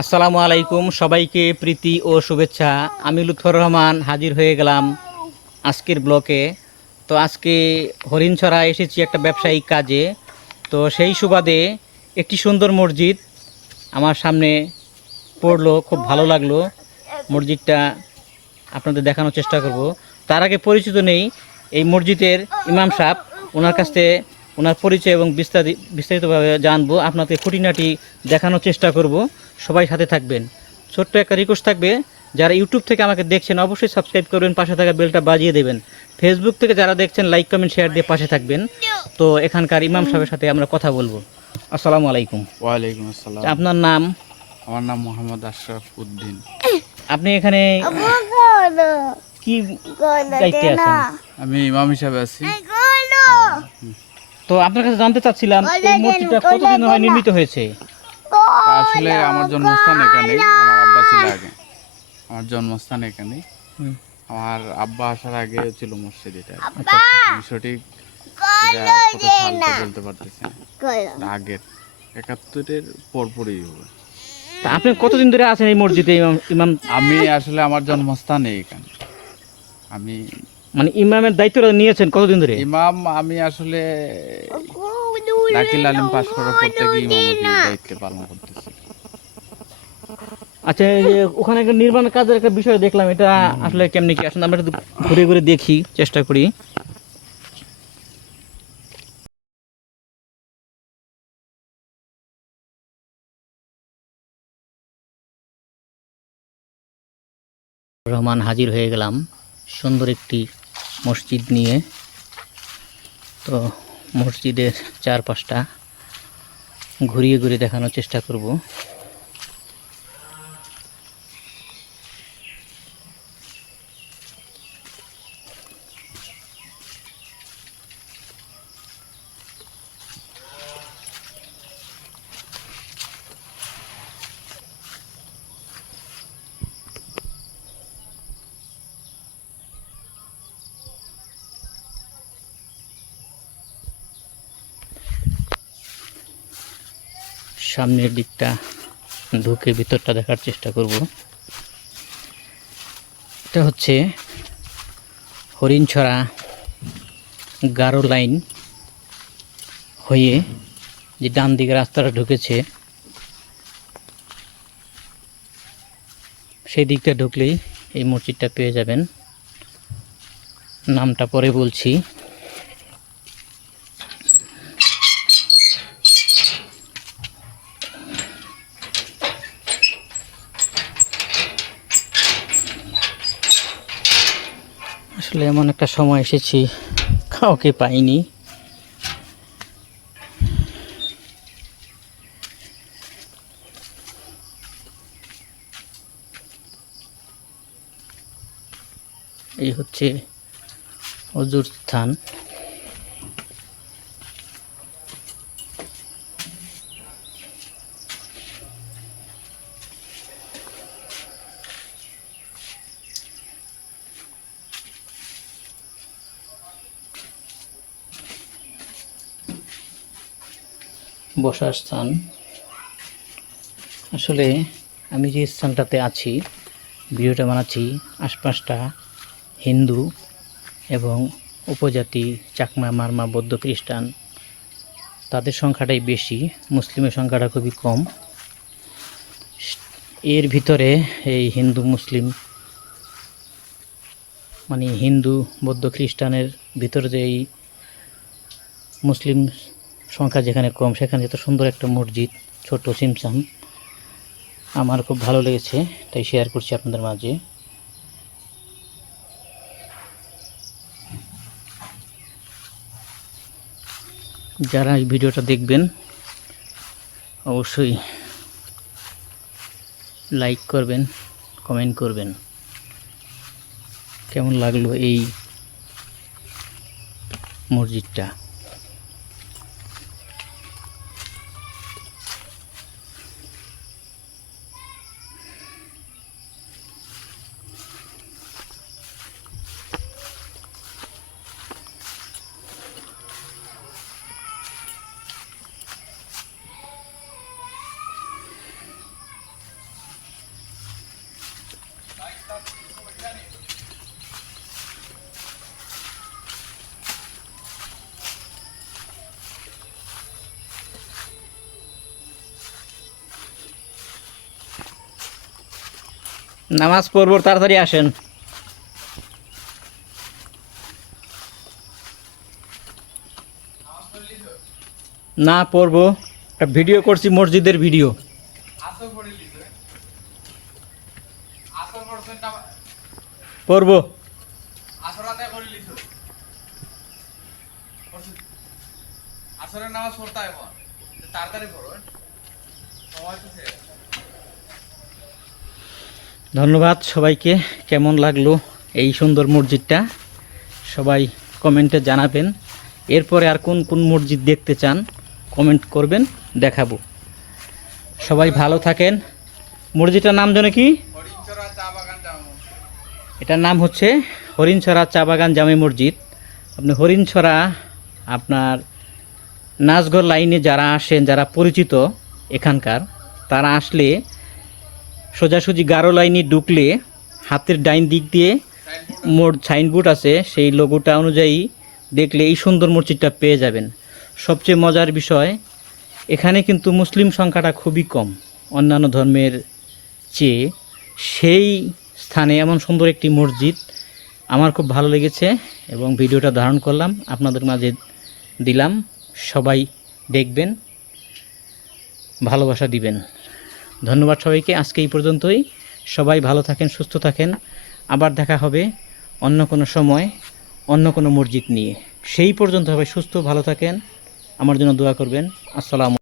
আসসালামু আলাইকুম, সবাইকে প্রীতি ও শুভেচ্ছা। আমি লুৎফর রহমান হাজির হয়ে গেলাম আজকের ব্লকে। তো আজকে হরিণছড়া এসেছি একটা ব্যবসায়িক কাজে। তো সেই সুবাদে একটি সুন্দর মসজিদ আমার সামনে পড়লো, খুব ভালো লাগলো। মসজিদটা আপনাদের দেখানোর চেষ্টা করব। তার আগে পরিচিত নেই এই মসজিদের ইমাম সাহেব, ওনার কাছ থেকে ওনার পরিচয় এবং বিস্তারিতভাবে জানবো, আপনাদের খুঁটিনাটি দেখানোর চেষ্টা করব। সবাই সাথে থাকবেন। ছোট্ট একটা রিকোয়েস্ট থাকবে, যারা ইউটিউব থেকে আমাকে দেখছেন অবশ্যই সাবস্ক্রাইব করবেন, পাশে থাকা বেলটা বাজিয়ে দেবেন। ফেসবুক থেকে যারা দেখছেন লাইক কমেন্ট শেয়ার দিয়ে পাশে থাকবেন। তো এখানকার ইমাম সাহেবের সাথে আমরা কথা বলবো। আসসালামু আলাইকুম। ওয়ালাইকুম আসসালাম। আপনার নাম? আমার নাম মোহাম্মদ আশরাফ উদ্দিন। আপনি এখানে কি দায়িত্বে আছেন? আমি ইমাম হিসাবে আছি। তো আপনার কাছে জানতে চাচ্ছিলাম এই মসজিদটা কতদিন হয় নির্মিত হয়েছে? আসলে আমার জন্মস্থান এখানে, আমার আব্বা ছিল আগে। আমার জন্মস্থান এখানে। আমার আব্বা আসার আগে ছিল মসজিদ এটা। আমি সঠিক কত সালটা বলতে পারতেছি না। আগের 71-এর পরপরই হবে। তা আপনি কতদিন ধরে আছেন এই মসজিদে ইমাম? আমি আসলে আমার জন্মস্থান এখানে। আমি মানে ইমামের দায়িত্বটা নিয়েছেন কতদিন ধরে? ইমাম আমি আসলে দাখিল আলিম পাস করার পর থেকে ইমামতির দায়িত্ব পালন করতেছি। আচ্ছা, এই যে ওখানে একটা নির্মাণ কাজের একটা বিষয় দেখলাম, এটা আসলে কেমনি কি? আসলে আমরা একটু ঘুরে ঘুরে দেখি, চেষ্টা করি। রহমান হাজির হয়ে গেলাম সুন্দর একটি মসজিদ নিয়ে। তো মসজিদের চারপাশটা ঘুরিয়ে ঘুরিয়ে দেখানোর চেষ্টা করব। সামনের দিকটা ঢুকে ভিতরটা দেখার চেষ্টা করব। এটা হচ্ছে হরিণছড়া গারো লাইন হয়ে যে ডান দিকে রাস্তাটা ঢুকেছে, সেই দিকটা ঢুকলেই এই মসজিদটা পেয়ে যাবেন। নামটা পরে বলছি। আসলে এমন একটা সময় এসেছি, কাউকে পাইনি। এই হচ্ছে অজুর স্থান। বসার স্থান। আসলে আমি যে স্থানটাতে আছি, ভিডিওটা বানাচ্ছি, আশপাশটা হিন্দু এবং উপজাতি, চাকমা, মারমা, বৌদ্ধ, খ্রিস্টান, তাদের সংখ্যাটাই বেশি, মুসলিমের সংখ্যাটা খুবই কম। এর ভিতরে এই হিন্দু মুসলিম, মানে হিন্দু বৌদ্ধ খ্রিস্টানের ভিতরে যে এই মুসলিম সংখ্যা যেখানে কম, সেখানে এত সুন্দর একটা মসজিদ, ছোট সিমসাম, আমার খুব ভালো লেগেছে, তাই শেয়ার করছি আপনাদের মাঝে। যারা এই ভিডিওটা দেখবেন অবশ্যই লাইক করবেন, কমেন্ট করবেন কেমন লাগলো এই মসজিদটা। নামাজ পড়ব, তাড়াতাড়ি আসেন। না পড়বো, একটা ভিডিও করছি, মসজিদের ভিডিও। পড়বো। আসরের নামাজ পড়তে হয় তাড়াতাড়ি পড়ো, সময় তো শেষ। ধন্যবাদ সবাইকে। কেমন লাগলো এই সুন্দর মসজিদটা সবাই কমেন্টে জানাবেন। এরপরে আর কোন কোন মসজিদ দেখতে চান কমেন্ট করবেন, দেখাবো। সবাই ভালো থাকেন। মসজিদটার নাম জানো কি? হরিণছড়া চা বাগান জামে। এটার নাম হচ্ছে হরিণছড়া চা বাগান জামে মসজিদ। আপনি হরিণছড়া আপনার নাচঘর লাইনে যারা আসেন, যারা পরিচিত এখানকার, তারা আসলে সোজাসুজি গারো লাইনে ঢুকলে হাতের ডাইন দিক দিয়ে সাইনবোর্ড আছে, সেই লোগোটা অনুযায়ী দেখলে এই সুন্দর মসজিদটা পেয়ে যাবেন। সবচেয়ে মজার বিষয়, এখানে কিন্তু মুসলিম সংখ্যাটা খুবই কম অন্যান্য ধর্মের চেয়ে। সেই স্থানে এমন সুন্দর একটি মসজিদ আমার খুব ভালো লেগেছে এবং ভিডিওটা ধারণ করলাম, আপনাদের মাঝে দিলাম। সবাই দেখবেন, ভালোবাসা দিবেন। ধন্যবাদ সবাইকে। আজকে এই পর্যন্তই। সবাই ভালো থাকেন, সুস্থ থাকেন। আবার দেখা হবে অন্য কোনো সময়, অন্য কোনো মসজিদ নিয়ে। সেই পর্যন্ত সবাই সুস্থ ভালো থাকেন, আমার জন্য দোয়া করবেন। আসসালামু